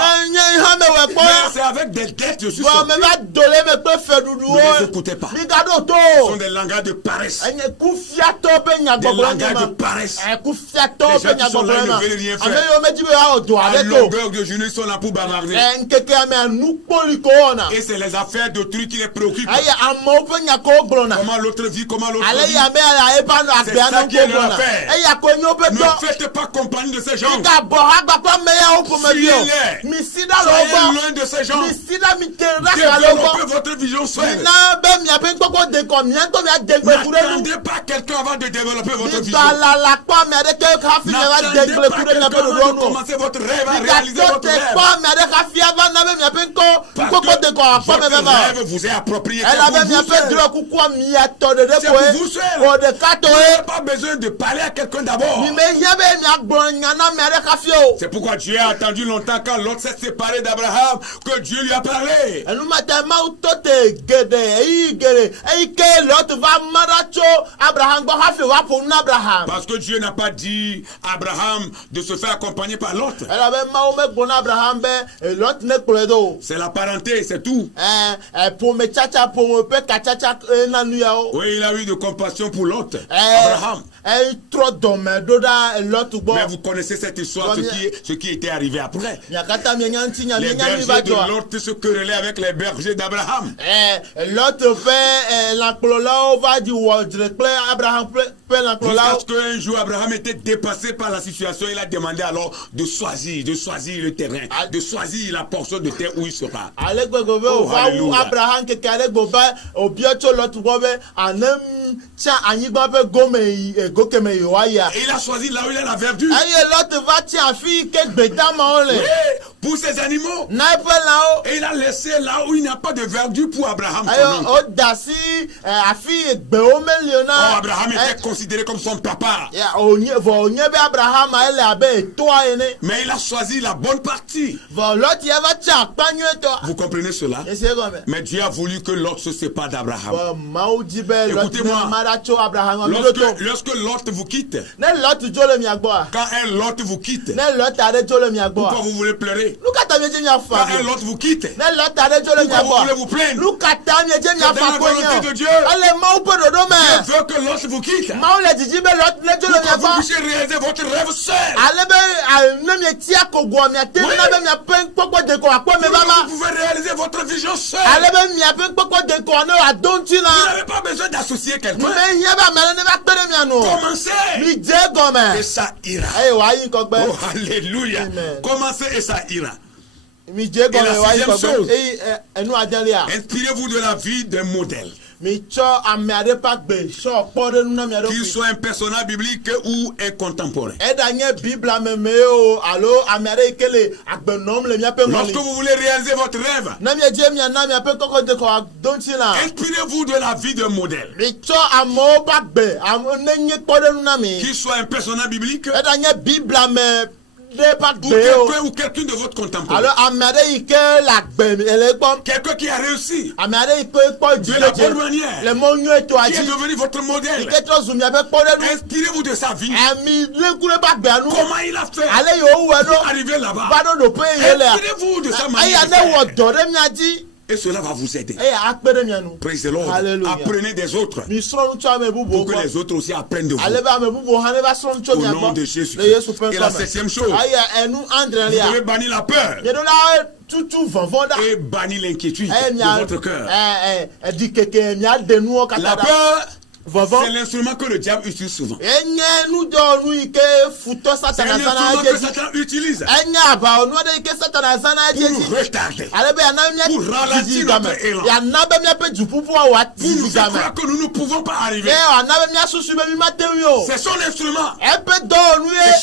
mais c'est avec des dettes, je suis Bon, sorti. mais va donner mes peu fait doudou. Ne les écoutez pas. Migado Ce to. sont des langages de paresse. Enye kufiato pe nya Des gbogbo langages de paresse. kufiato Les pe gens nya qui sont là, gbogbo ils ma. ne veulent rien Ame faire. yo meji be a odo À ade to. longueur de journée, ils sont là pour bavarder. Nkeke ame anu poli ko ona. Et c'est les affaires d'autrui qui les préoccupent. Aye amo pe nya ko glona. Comment l'autre vit, comment l'autre Ale vit. ya me ala e ba no C'est agbe ça anu qui est ko leur glona. affaire. E ya ko nyo pe to. Ne faites pas compagnie de ces gens. Ika bo agba pa me ya o ko me bi o. Fuyez-les. Mi sida lo Soyez gbo. loin de ces gens. Mi sida mi te ra ka lo Développez gbo. votre vision seule. Na be mi ape nkoko de ko mi en to mi a de gbe kure nu. N'attendez pas quelqu'un avant de développer votre vision. Nígbà la pa mi adé ké ká fi mi wá N'attendez dégbé pas kúrò ní quelqu'un abẹ́ lòdù avant de ọ̀nù. commencer votre rêve, à Nígbà réaliser tó votre tẹ rêve. pa mi adé ká fi abá nábẹ́ mi apé ńkó Parce nkókó de kọ̀ àpọ̀ mi bẹ́ẹ̀ votre bá. rêve vous est approprié. Ẹ lábẹ́ mi apé dúró kúkú mi àtọ̀ dédé C'est kó pour e. vous seul. Òde ká tó Vous e. n'avez pas besoin de parler à quelqu'un d'abord. Mi mé yé bẹ́ẹ̀ mi agbọ̀n yànnà mi adé ká fi o. C'est pourquoi Dieu a attendu longtemps quand Lot s'est séparé d'Abraham que Dieu lui a parlé. Ẹnu mẹ́tẹ̀ máa tó tẹ gèdè èyí gèrè èyí ké lọ́tù bá mọ́ra tó Abraham gbọ́ ká fi wá fún ní Abraham. Parce que Dieu n'a pas dit à Abraham de se faire accompagner par Lot. Ẹ lábẹ́ máa wọ́n mẹ́gbọ́n ní Abraham bẹ́ẹ̀ lọ́tù ní kúrẹ́ tó. C'est la parenté, c'est tout. Pome tchatcha pome pe ka tchatcha nanu ya o. Oui, il a eu de compassion pour Lot. Abraham. Trop dɔmɛ do da Lot gbɔ. Mais vous connaissez cette histoire, ce qui était arrivé après. Miakata mi nya ŋuti nya mi Les nya mi va bergers de jɔ. Lot se querellaient avec les bergers d'Abraham. Lot ƒe lãkplɔlawo va di wɔ dzre kple Abraham ƒe Jusqu'à lãkplɔlawo. ce qu'un jour Abraham était dépassé par la situation, il a demandé alors de choisir le terrain, de choisir la portion de terre où il sera. Ale gbegbe be o va wu Abraham keke ale gbɔ be obiɛ tso Lot gbɔ be anem tia anyigba ƒe gome yi gokeme yi wa yia. Et il a choisi là où il a la verdure. Eye Lot va tia afi ke gbedamawo le. Oui, pour ses animaux. Na eƒe lãwo. Et il a laissé là où il n'y a pas de verdure pour Abraham. Son Ayo oncle. o da si afi gbewo meli o Oh, na. Abraham était considéré comme son papa. Onye be Abraham ele abe etoa ene. Mais il a choisi la bonne partie. Vɔ Lot yɛ va tsi akpa nyuietɔ. Vous comprenez cela? Esi egɔme. Mais Dieu a voulu que Lot se sépare d'Abraham. Vɔ Mawu di be Lot Écoutez-moi. ne ma da tso Abraham ŋa mi do to. Lorsque Lot vous quitte, Ne Lot dzo le mia gbɔa. quand un Lot vous quitte, Ne Lot aɖe dzo le mia pourquoi gbɔa. vous voulez pleurer? Nu ka ta mi dze mia Quand fa un bi. Lot vous quitte, Ne Lot aɖe dzo le mia pourquoi vous voulez gbɔa. vous plaindre? Nu ka ta mi dze mia C'est dans fa la ko volonté de Dieu. nye. Ele Mawu ƒe ɖoɖo Dieu me. veut que Lot vous quitte. Mawu le didi be Lot ne dzo le mia Pour que vous gbɔ. puissiez réaliser votre rêve seul. Ale be ne mietia kogoa miate Oui. na be miaƒe kpɔkpɔ de ko akpɔ me Pour que vava. vous pouvez réaliser votre vision seul. Ale be miaƒe kpɔkpɔ de ko ne ado ŋuti Vous na. n'avez pas besoin d'associer quelqu'un. Me hiã be ame ɖe ne va kpe ɖe mia nu. Commencez Mi dze gɔme. et ça ira. Eye wòayi ŋkɔgbe. Oh, alléluia. Amen. Commencez et ça ira. Mi dze Et la gɔme wòayi sixième chose. ŋkɔgbe. Eye enu adelia. Inspirez-vous de la vie d'un modèle. Mi tsɔ ame aɖe ƒe agbe sɔ kpɔ ɖe nu na mia Qu'il ɖokui. soit un personnage biblique ou un contemporain. Eɖa nye bibla meme o alo ame aɖe yi ke le agbe nɔm le miaƒe Lorsque ŋɔli. vous voulez réaliser votre rêve, Ne miedze miana miaƒe kɔkɔ de ko ado ŋuti la. inspirez-vous de la vie d'un modèle. Mi tsɔ amewo ƒe agbe ame ne nye kpɔ ɖe nu na mi. Qu'il soit un personnage biblique Eɖa nye bibla me ɖe ƒe ou agbe o. quelqu'un ou quelqu'un de votre contemporain. Alo ame aɖe yi ke le agbe ele gbɔ. Quelqu'un qui a réussi, Ame aɖe yi ke kpɔ de la bonne dzidzedze manière, le mɔ nyuietɔa qui est dzi. devenu votre modèle. Ke trɔ zu miaƒe kpɔɖeŋu. Inspirez-vous de sa vie. Ami le ku ɖe ƒe agbea nu. Comment il a fait Ale yi wo wɔ pour ɖo. arriver là-bas? Va ɖo ɖoƒe ye lea. Inspirez-vous de sa Eya manière de ne wɔ faire. dɔ ɖe mia dzi. Et cela va vous aider. Eya akpe ɖe mia nu. Praise the Lord. Hallelujah. Apprenez des autres Mi srɔ̃ nu tso ame bubuwo pour que gbɔ. les autres aussi apprennent de vous. Ale be ame bubuwo hã ne va srɔ̃ nu tso Au mia nom de gbɔ. Jésus. Le Yesu ƒe Et la ŋkɔ me. septième chose, Aya enu vous adrelia. devez bannir la peur Mieɖola tutu vɔvɔ ɖa. et bannir l'inquiétude Eye de mia votre cœur. edi keke mia de nuwo La katã ɖa. peur, Vɔvɔ. c'est l'instrument que le diable utilise souvent. Enye nudɔnu yi ke futɔ C'est un satana zana instrument que edzi. Satan utilise Enye aʋawɔnu aɖe yi ke satana zana edzi. pour retarder. Ale be yana Pour mia ralentir didi notre game. élan. Yana be miaƒe dzuƒuƒua wòati Vous nous game. croire que nous ne pouvons pas arriver. Ye yana be mia susu be mi ma te ŋui o. C'est son instrument. Eƒe dɔwɔnu Et ye.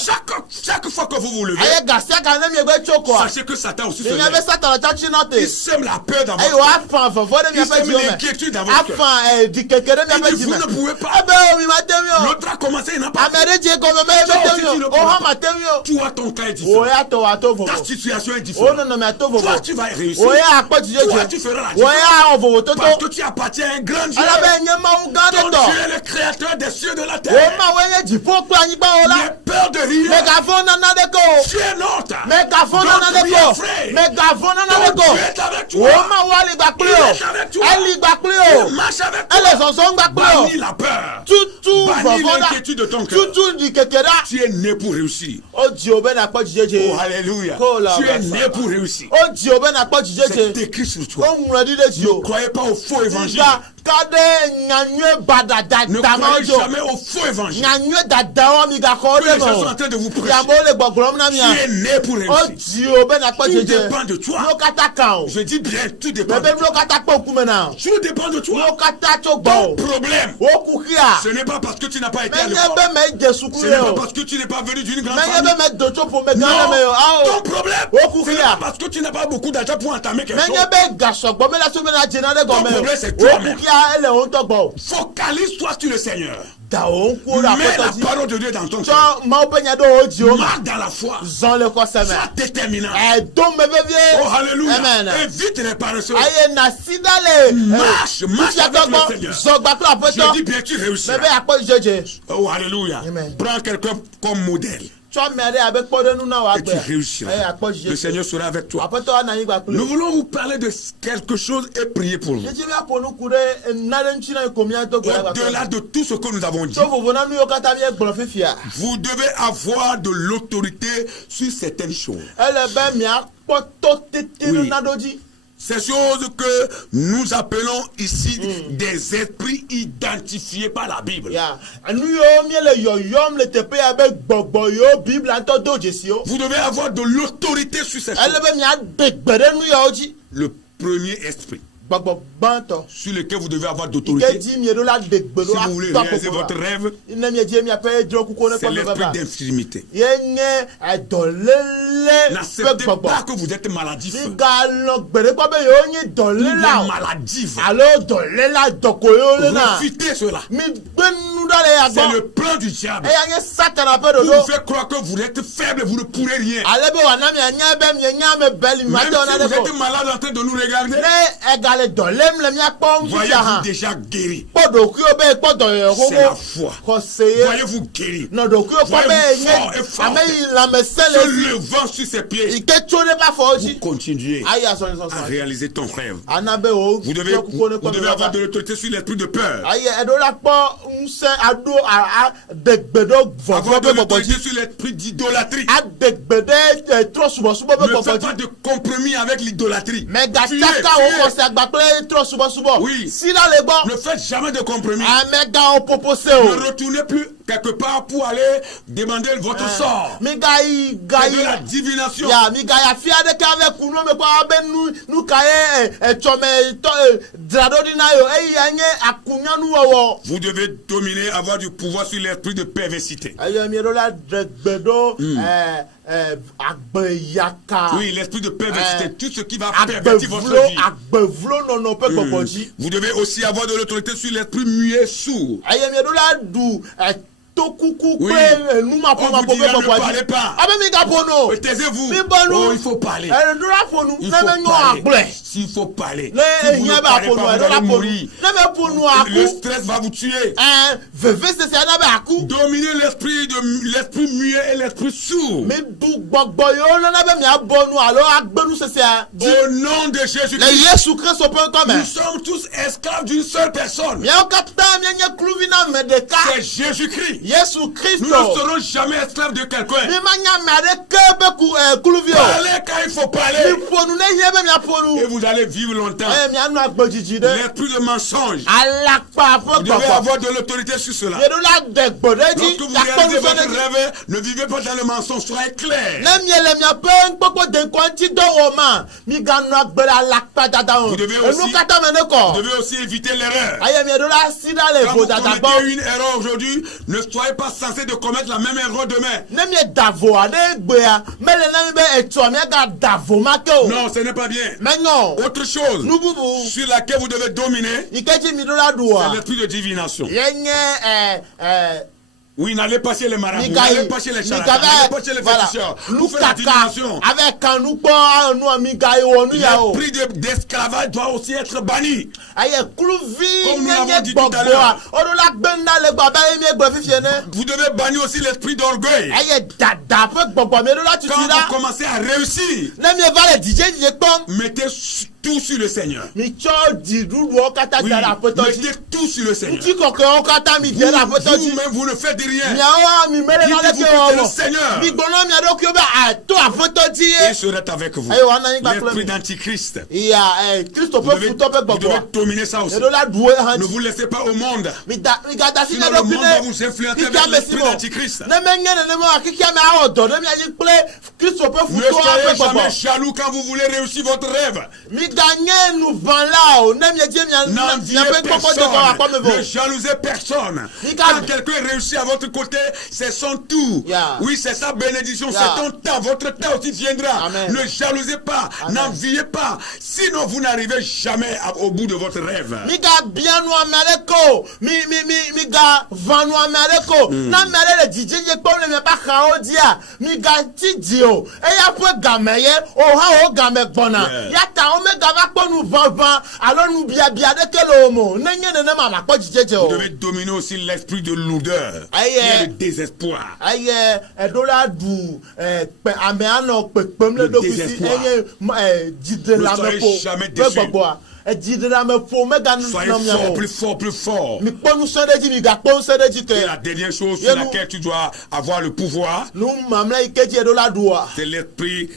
chaque fois que vous vous levez, Eye gasia ka ne miegbe tso koa. sachez que Satan aussi se Minya be lève. satana tsatsi na te. Il sème la peur dans Eye votre cœur. wòafa vɔvɔ ɖe Il miaƒe sème dziwo me. l'inquiétude dans votre cœur. Afa dikeke ɖe Il miaƒe dit, vous dzime. ne pouvait pas. ebe mi ma te mi o L'autre a commencé, il n'a pas. amede je ko me me te mi o ha ma te mi o Toi, ton cas est différent. o ya to wa to Ta vovo situation est o différente. no no me to vovo Toi, tu vas réussir. o ya akpo jije Toi, je tu feras la o différence. ya o vovo to Parce que to tu appartiens à un grand Dieu. ala be nye ma u ga Ton de to Dieu est le créateur des cieux et de la o terre. ma we ye jifo ko anyigba o la N'aie peur de rien. me ka fo na na de ko Tu es notre. me ka fo na na de ko me ka fo na na de Ton ko Dieu est avec o toi. ma wa li gba pe o ali gba pe Il o marche avec ele toi. so so gba pe o Bannis la peur. tutu Bannis fofo da l'inquiétude de ton cœur. tutu di kekera Tu es né pour réussir. o ji o be na akpo jije je Oh, alléluia. Kola Tu es basa. né pour réussir. o ji o be na akpo jije C'est je écrit sur toi. o nwura dide ji o Ne croyez pas au faux évangile. nga kade nyanyue bada Ne dada ma croyez jo jamais au faux évangile. nyanyue dada wa mi ga ko Que de les gens sont en mo train de vous prêcher. ya mo le gbogbo na mi Tu a es né pour o réussir. ji o be na akpo Tout jije dépend de toi. lo kata kan o Je dis bien, tout dépend de bebe toi. lo kata pe okume na Tout dépend de toi. lo kata to Ton gbo o problème, o ku kia ce n'est pas parce que tu n'as pas été à menye l'école. be me je suku Ce ye n'est pas o parce que tu n'es pas venu d'une grande menye famille. be me do to po me Non, ga me o a ton o problème, o ku ce n'est kia pas parce que tu n'as pas beaucoup d'argent pour entamer quelque menye chose. be ga sogbo me la so me na jena de go Ton me problème, c'est o toi-même. ku kia ele o to gbo Focalise-toi sur le Seigneur. da o ku ra Mets ko la to ji parole de Dieu dans ton so cœur. ma o be nya do o ji o Marche dans la foi. zan le ko se me Sois déterminant. e do me be vie Oh, alléluia. amen Évite les paresseux. aye na sidale Marche avec le Seigneur. zogba ko apoto Je dis bien, tu réussiras. me be akpo jeje Oh, alléluia. Amen. Prends quelqu'un comme modèle. so me de abe kpodo nu na wa Et gbe tu réussiras. e akpo Le jeje Seigneur sera avec toi. apoto na yin gba Nous kule voulons vous parler de quelque chose et prier pour vous. jeje bi aponu kude na le nchi na ko mi to gbe Au-delà de tout ce que nous avons dit, so vovo na nu yo kata mi egbon fifia vous devez avoir de l'autorité sur certaines choses. ele be mi apoto tete nu Oui. na doji Ces choses que nous appelons ici des esprits identifiés par la Bible. ya nu yo mi le yoyom le tepe ya be gbogbo yo bible anto doje si o Vous devez avoir de l'autorité sur ces ele choses. be mi adegbere nu yo ji Le premier esprit gbogbo banto sur lequel vous devez avoir ike d'autorité, di mi do la degbero si vous voulez réaliser votre rêve, ine mi je mi ape dro kuko ne c'est ko l'esprit baba d'infirmité. ye nye edolele pe N'acceptez gbogbo pas que vous êtes maladif. ni ga lo gbere ko be yo nye Il dolela est maladif. alo dolela doko yo le na Refutez cela. mi gbenu dale ya C'est gbo le plan du diable. e ya nye satana pe Pour dodo vous faire croire que vous êtes faible, vous ne pourrez rien. ale be wa na mi anya be mi nya me beli mi Même ate ona si de vous ko êtes malade en train de nous regarder, ne egale dolem le mi akpo mfia voyez-vous ha déjà guéri. podo ki o be podo yo C'est la ko foi. ko seye Voyez-vous guéri. no do ki o ko be Voyez-vous fort et nye fort. ame la me Se sele levant sur ses pieds, ike chone ba fo vous ji continuez aya so so à réaliser ton rêve. anabe o Vous devez avoir de l'autorité sur l'esprit de peur. aye edola po nse ado a degbedo Avoir vovo de be gbogbo l'autorité ji sur l'esprit d'idolâtrie. adegbede tro subo subo be Ne gbogbo faites ji pas de compromis avec l'idolâtrie. mega Fuyez, saka fuyez. o ko se agba pe tro subo subo Oui. si la le gbo Ne faites jamais de compromis. mega o popose o Ne retournez plus quelque part pour aller demander votre sort. mi gai C'est de la divination. ya mi gai afia de ka ve kunu me kwa be nu ka e chome to drado di na yo e ya nye akunya nu wo Vous devez dominer, avoir du pouvoir sur l'esprit de perversité. ayo mi ro la degbedo agbeyaka Oui, l'esprit de perversité, tout ce qui va pervertir votre vie. agbevlo nono pe gbogbo ji Vous devez aussi avoir de l'autorité sur l'esprit muet sourd. ayo mi ro la du to kuku Oui. pe nu ma po On ma vous po dit, pe ne gbogbo ji parlez pas. abe mi ga pono Taisez-vous. mi bonu Oh, il faut parler. dura fonu Il na faut me nyo parler. agble S'il faut parler. le Si vous ne ehia ba parlez ponu pas, vous dura allez ponu mourir. na me ponu Le aku stress va vous tuer. veve se se na be aku Dominez l'esprit muet et l'esprit sourd. mi du gbogbo yo na be mi abonu alo agbenu se se di Au nom de le Jésus-Christ, Yesu Kristo pe ko me nous sommes tous esclaves d'une seule personne. mi o kapta mi nye kluvina me de ka C'est Jésus-Christ. Yesu Nous Kristo ne serons jamais esclaves de quelqu'un. mi ma nya me de ke be ku kluvio Parlez quand il faut mi parler. ponu ne hie be mi Et aponu vous allez vivre longtemps. mi anu agbojiji de L'esprit de mensonge. alakpa Vous fo devez gbogbo avoir de l'autorité sur cela. yedu la degbodeji Lorsque vous réalisez votre rêve, ne vivez pas dans le mensonge, soyez clair. ne miele miape nkpokpo de nkwanti do wo ma mi ga nu agbere alakpa dada o Vous devez aussi- enu kata me ne Vous ko devez aussi éviter l'erreur. aye mi yedu la sida le Quand bo vous dada commettez bo une erreur aujourd'hui, ne soyez pas censés de commettre la même erreur demain. ne mi davo a ne gbea mele na mi be eto mi ga davo ma ke o Non, ce n'est pas bien. me non Autre chose nububu sur laquelle vous devez dominer, ikeji mi do la do c'est a l'esprit de divination. yenye Oui, n'allez pas chez les marabouts, Mika- n'allez pas chez les charlatans, n'allez pas chez les féticheurs. Vous faites la divination. avec kanu po anu mi ga yo nu ya o L'esprit d'esclavage doit aussi être banni. aye kluvi Comme nous l'avons nenye dit tout à gbogbo l'heure. a o do la gbenda le gba ba mi egbe fifiene Vous devez bannir aussi l'esprit d'orgueil. aye dada pe gbogbo mi do la Quand tutu la vous commencez à réussir, ne mi va le dj je pom mettez tout sur le Seigneur. mi cho di dudu o kata Oui, jara poto ji mettez tout sur le Seigneur. ti koko o kata mi jara poto ji Vous-même, vous ne faites rien. miawa mi mele na le Dites-vous ke que o le Seigneur mi gbona mi ado ki o ba a to a poto ji il serait avec vous. aye wa na yin gba L'esprit kle d'antichrist. iya Kristo Vous pe devez, fu to pe vous gbogbo devez dominer ça aussi. e do la duwe han Ne vous laissez pas au monde. mi ga da si Sinon, na le do monde va vous kine influencer Kiki avec ame l'esprit si mo. d'antichrist. ne me nye ne mo akiki ame a odo ne mi ayi kple Kristo pe fu Ne to a soyez pe gbogbo jamais jaloux quand vous voulez réussir votre rêve. mi ga nye nu van la o ne mi je mi N'enviez pe gbogbo de ko akwa me personne. vo Ne jalousez personne. Mika- Quand quelqu'un réussit à votre côté, c'est son tour. Yeah. Oui, c'est sa bénédiction, Yeah. c'est ton temps. Votre temps aussi viendra. Amen. Ne jalousez pas, Amen. n'enviez pas. Sinon, vous n'arrivez jamais au bout de votre rêve. mi ga bia nu ame ale ko mi ga van nu ame ale ko na me ale le dj je pom le me pa kha o dia mi ga ti di o e ya pe ga me ye o ha o ga me gbona Yeah. ya ta o me ga ba po nu van alo nu bia de ke lo mo ne nye ne ma po dj je Vous o devez dominer aussi l'esprit de lourdeur Aye. et le désespoir. aye edo la du pe ame ano pe pem le Le do kusi désespoir. eye dide la Ne me soyez po jamais pe déçus. gbogbo a dide la me po me ga nu Soyez no mi fort, o plus fort, plus fort. mi kpɔnu sɛdeji mi gakpɔnu sɛdeji Et kɛ la dernière chose Yeah, sur nous- laquelle tu dois avoir le pouvoir, nu mamlɛ yi kedzi eɖo la do wa c'est l'esprit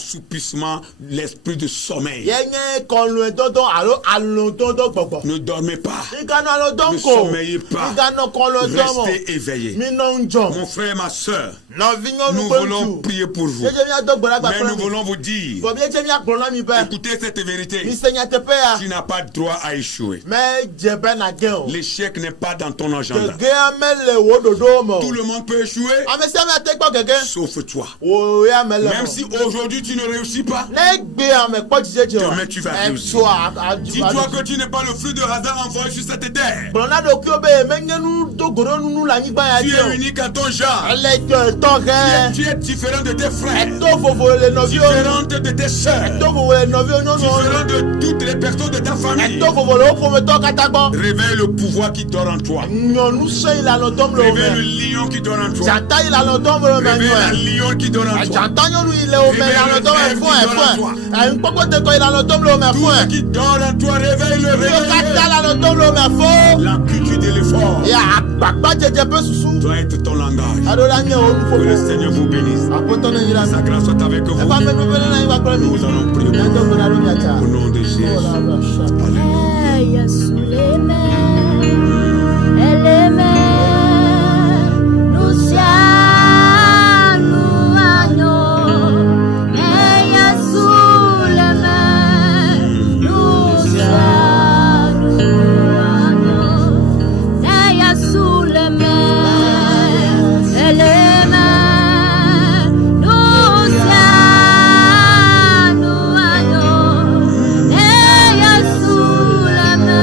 d'assoupissement, l'esprit de sommeil. yɛnyɛ kɔlɔdɔdɔ alo alɔdɔdɔ gbɔgbɔ Ne dormez pas. mi ka nɔ alɔdɔ Ne ko sommeillez pas. mi ka nɔ kɔlɔdɔ mɔ Restez éveillés. mi nɔ njɔ Mon frère et ma soeur, nɔvi nous nyɔnu voulons kpɛntu prier pour vous. yɛjɛ mi adɔ gbɔdagba Mais nous kplɛ mi voulons vous dire, bɔn mi yɛjɛ mi agblɔ mi bɛ écoutez cette vérité. mi se nyateƒe ya Tu n'as pas droit à échouer. mɛ dze bɛ na gɛn o L'échec n'est pas dans ton agenda. gɛgɛ mɛ le wo dodo Tout mɔ le monde peut échouer, ame sia ame ate kpɔ gɛgɛ sauf toi. o ya mɛ le Même si mɔ aujourd'hui tu ne réussis pas, ne gbe ame kpɔ dzidzedze o Demain, tu vas réussir. ɛtɔ a dis-toi que tu n'es pas le fruit de hasard envoyé sur cette terre. Gblɔna ɖo kio be menye nu dogoɖo nunu le anyigba ya Tu dzi es o. unique à ton genre. Ele tɔxɛ. Tu es différent de tes frères, Eto vovo le nɔviwo. différente de tes soeurs, Eto vovo le nɔviwo nyɔnuwo. différent de toutes les personnes de ta famille. Eto vovo le wo ƒometɔ katã gbɔ. Réveille le pouvoir qui dort en toi. Nyɔnu se yi le alɔ dɔm le wo Réveille le me. lion qui dort en toi. Dzata yi le alɔ dɔm le wo me Réveille la nyɔe. lion qui dort en toi. Dzata nyɔnu yi le wo me le alɔ dɔm le fɔe. Nukpɔkpɔ tekɔ yi le alɔ dɔm le wo me Tout ce fɔe. qui dort en toi, réveille-le, Wo katã réveille-le. le alɔ dɔm le wo me fɔ. La culture de l'effort Ya agbagba dzedze ƒe susu. doit être ton langage. Aɖo la nye wo Que le nuƒoƒo. Seigneur vous bénisse. Aƒetɔ ne yi la Sa grâce soit avec vous. Eƒe amenuveve ne anyi kpakple mi. Nous allons prier. Míado gbe ɖa ɖo miatsa. Au nom de Jésus. Alléluia. Yesu leme, eleme, nusianu anyo. Yesu leme, nusianu anyo. Yesu leme, eleme, nusianu anyo. Yesu leme.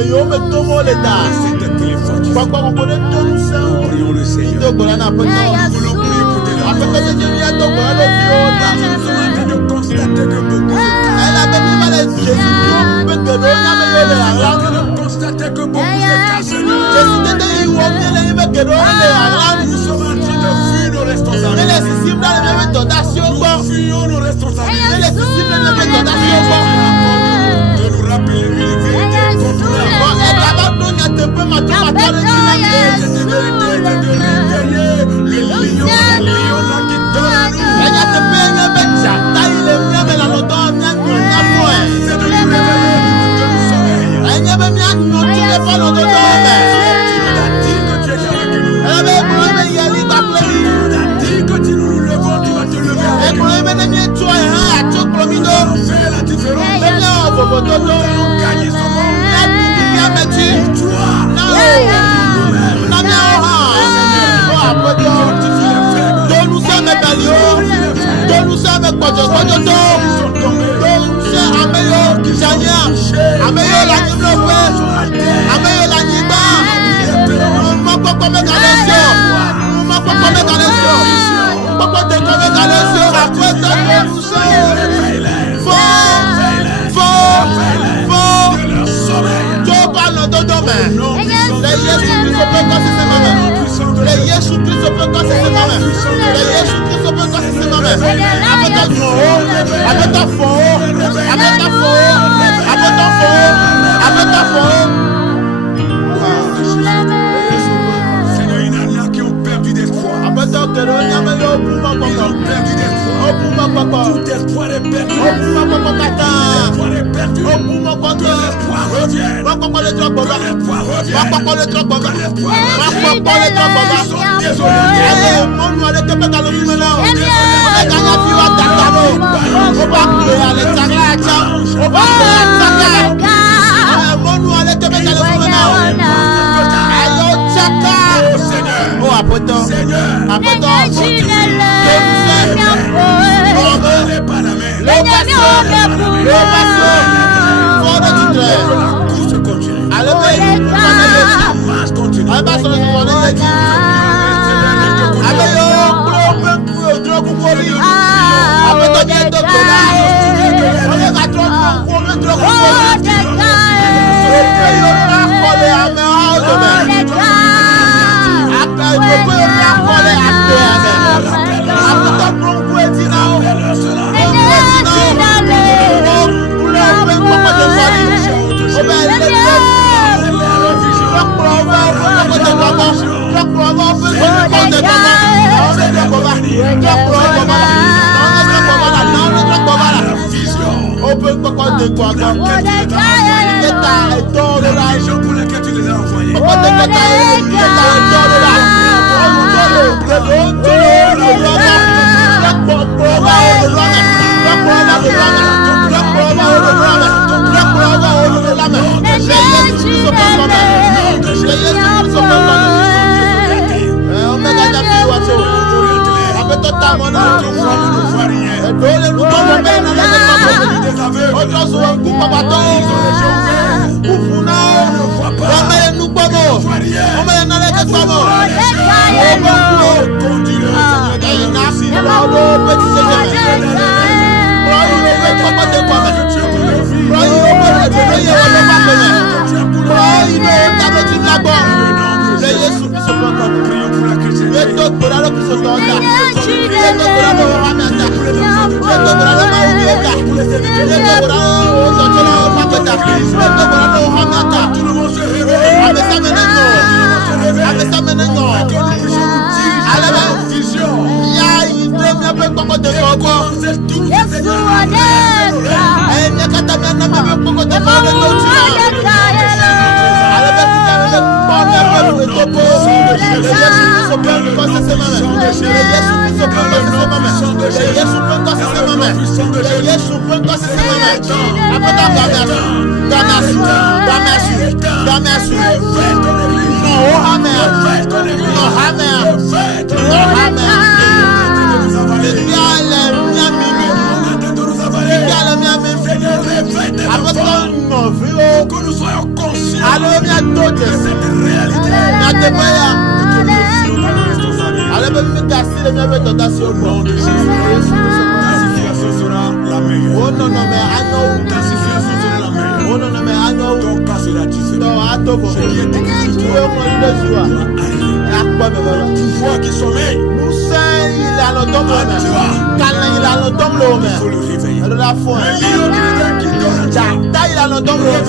me yo me tomo le da. C'est un téléphone. Papa on connaît tout Nous ça. prions le Seigneur. Ito kola na Nous peta. voulons prier pour tes enfants. Apeta de Dieu ya to kola le Nous bio. sommes en train de constater que beaucoup se Elle a béni mal Jésus tout peut que l'on a meilleur de la Nous langue. sommes constater que beaucoup se cassent. Jésus te dit ou on vient le que l'on a de la langue. Nous sommes en train de fuir nos Elle responsabilités. est si simple dans le même tentation quoi. Nous fuyons nos responsabilités. Elle est si simple dans le même tentation quoi. De nous rappeler une vérité incontournable. Bon, elle va pas nous y a te peu maintenant matin de Cette vérité est de réveiller le lion là qui donne à nous. elle a te peu un peu chata il est bien mais la longtemps bien bien point. C'est de nous réveiller de nous sommeil. Elle y a même bien non tu n'es pas longtemps mais. Tu nous as dit que tu es avec nous. Elle avait problème il y a lui t'appeler. Tu nous as dit que si nous nous levons, tu vas te lever Et avec nous. problème est bien toi hein à tout promis de. Fais la différence. Mais bien on va pas toto. Gagner ce monde. Elle dit bien mais tu. Toi. Non. Non mais oh. Oh après toi. Fortifie les faibles. Donne-nous ça mes balios. Donne-nous ça mes potos. Ils sont tombés. Donne-nous ça ameilleur Seigneur. Ameilleur la Niblopé. Ameilleur la Niba. On m'a pas comme Galesio. On m'a pas comme Galesio. On m'a pas comme Galesio. Après ça, donne-nous ça. Faux. Dieu parle de demain. Les Jésus Christ peut casser ses mains. Les Jésus Christ peut casser ses mains. Les Jésus Christ peut casser ses mains. Avec ta faux, avec ta faux, avec ta faux, avec ta faux, avec ta faux. Seigneur, il y en a qui ont perdu d'espoir. Avec ta terre, il y a meilleur pour ma Ils papa. ont perdu d'espoir. Oh pour ma papa. Tout espoir est perdu. Oh pour ma papa kata. L'espoir est perdu. Oh pour ma papa. L'espoir revient. Ma papa le trop baba. L'espoir revient. Ma papa le trop baba. L'espoir Ma revient. papa le trop baba. Ils sont désolés. Allez, mon nom est que dans le film là. On est gagné puis on t'attend. On va créer les taglacha. On va créer taglacha. Mon nom est que dans le film là. Allo chaka. Oh apoto. Seigneur, Apoto. les pas la main. Le patio. Faut de Que titre. la course continue. Allez, baby. La marche continue. Allez, passe le jour de l'équipe. Allez, yo, pro, peu, trop pour lui. Après, t'as bien d'autres là. On est à trop pour lui, trop pour lui. Et puis, on a collé à main, après, il faut la coller à terre. Après, t'as pris pour être là. Pour laquelle tu les as envoyés. Que nous soyons conscients si Au o nom de Jésus. Ta situation sera la meilleure. o nɔnɔ mɛ anyɔ Ta situation sera la meilleure. o nɔnɔ mɛ anyɔ Ton cas sera différent. tɔ ato fɔ Ce qui est écrit sur tu toi ye mɔli de su wa doit arriver. akpɔ mɛ bɛ Toi qui sommeilles, nusɛ ìlànà tɔmɔ mɛ toi, kalẹ ìlànà tɔmɔ il mɛ faut le réveiller. ɛdɔ la fún ɛ Un lion qui dort en toi. jata ìlànà tɔmɔ mɛ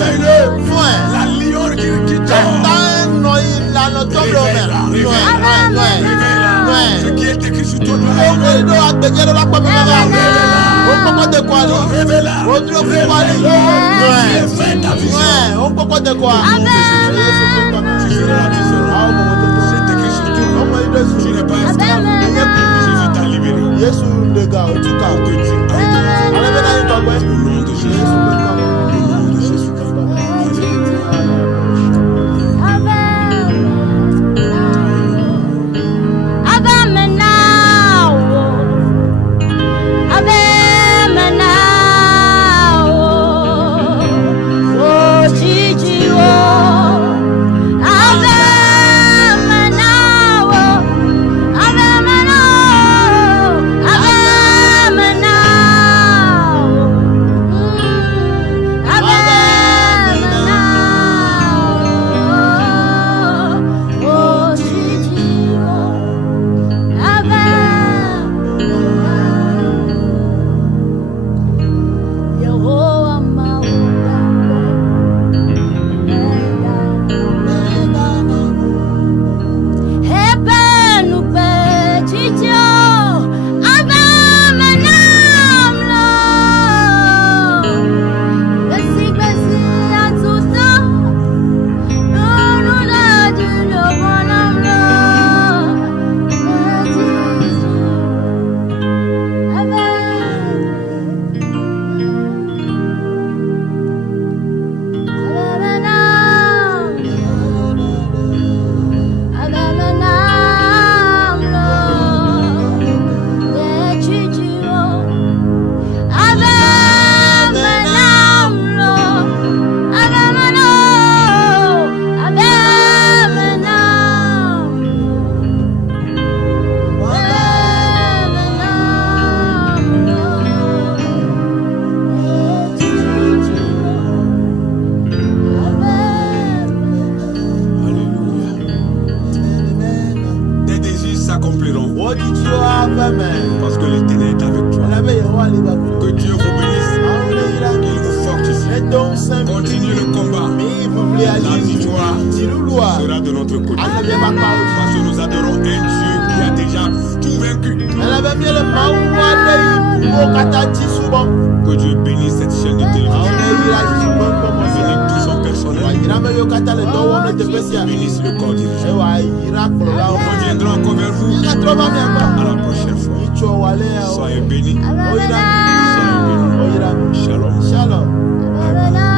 fún ɛ La lion qui jata dort. nɔ ìlànà tɔmɔ mɛ nɔɛ Ce qui est écrit sur toi doit o arriver. kò do agbẹjẹ ló la kpɔ mɛ bɛ o kpɔkɔ tɛ kɔ ali Réveille-la. o dúró fún kɔ ali nɔɛ Fais ta vision. o kpɔkɔ tɛ kɔ a. Tu feras la différence. C'est écrit sur toi. Tu n'es pas esclave. Jésus t'a libéré. Yesu lega otuka Que tu ailles ale bɛ na yi tɔgbɛ au nom de Jésus. Yesu bɛ kama Au nom de Jésus. Parce que l'Éternel est avec toi. Que Dieu vous bénisse. Qu'il vous fortifie. Continuez le combat. La victoire sera de notre côté. Parce que nous adorons un Dieu qui a déjà tout vaincu. Que Dieu bénisse cette chaîne de télévision. Bénisse tout son personnel. Bénisse le corps dirigeant. On reviendra encore vers vous à la prochaine fois. Soyez bénis. Soyez bénis. Shalom. Shalom.